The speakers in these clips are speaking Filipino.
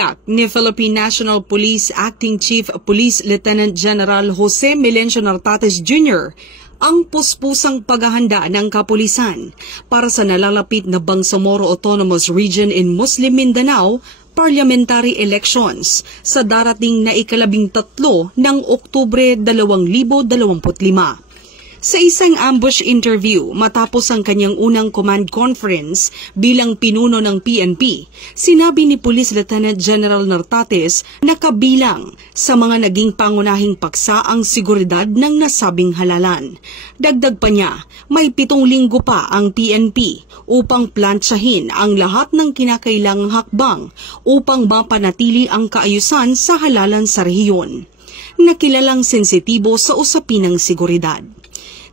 Tiniyak ni Philippine National Police Acting Chief Police Lieutenant General Jose Melencio Nartates Jr. ang puspusang paghahanda ng kapulisan para sa nalalapit na Bangsamoro Autonomous Region in Muslim Mindanao parliamentary elections sa darating na ika-13 ng Oktubre 2025. Sa isang ambush interview matapos ang kanyang unang command conference bilang pinuno ng PNP, sinabi ni Police Lieutenant General Nartates na kabilang sa mga naging pangunahing paksa ang seguridad ng nasabing halalan. Dagdag pa niya, may 7 linggo pa ang PNP upang plantsahin ang lahat ng kinakailangang hakbang upang mapanatili ang kaayusan sa halalan sa rehiyon, na kilalang sensitibo sa usapin ng seguridad.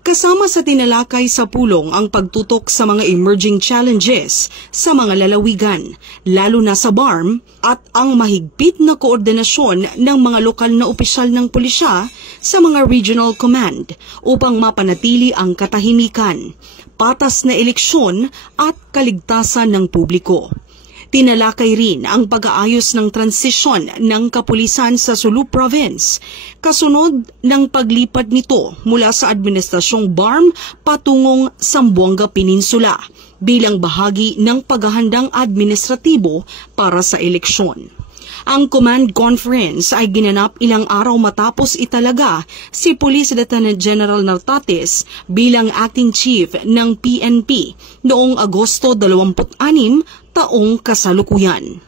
Kasama sa tinalakay sa pulong ang pagtutok sa mga emerging challenges sa mga lalawigan, lalo na sa BARM, at ang mahigpit na koordinasyon ng mga lokal na opisyal ng pulisya sa mga regional command upang mapanatili ang katahimikan, patas na eleksyon at kaligtasan ng publiko. Tinalakay rin ang pag-aayos ng transisyon ng kapulisan sa Sulu Province, kasunod ng paglipat nito mula sa administrasyong BARM patungong Zamboanga Peninsula bilang bahagi ng paghahandang administratibo para sa eleksyon. Ang command conference ay ginanap ilang araw matapos italaga si Police Lieutenant General Nartates bilang acting chief ng PNP noong Agosto 26 taong kasalukuyan.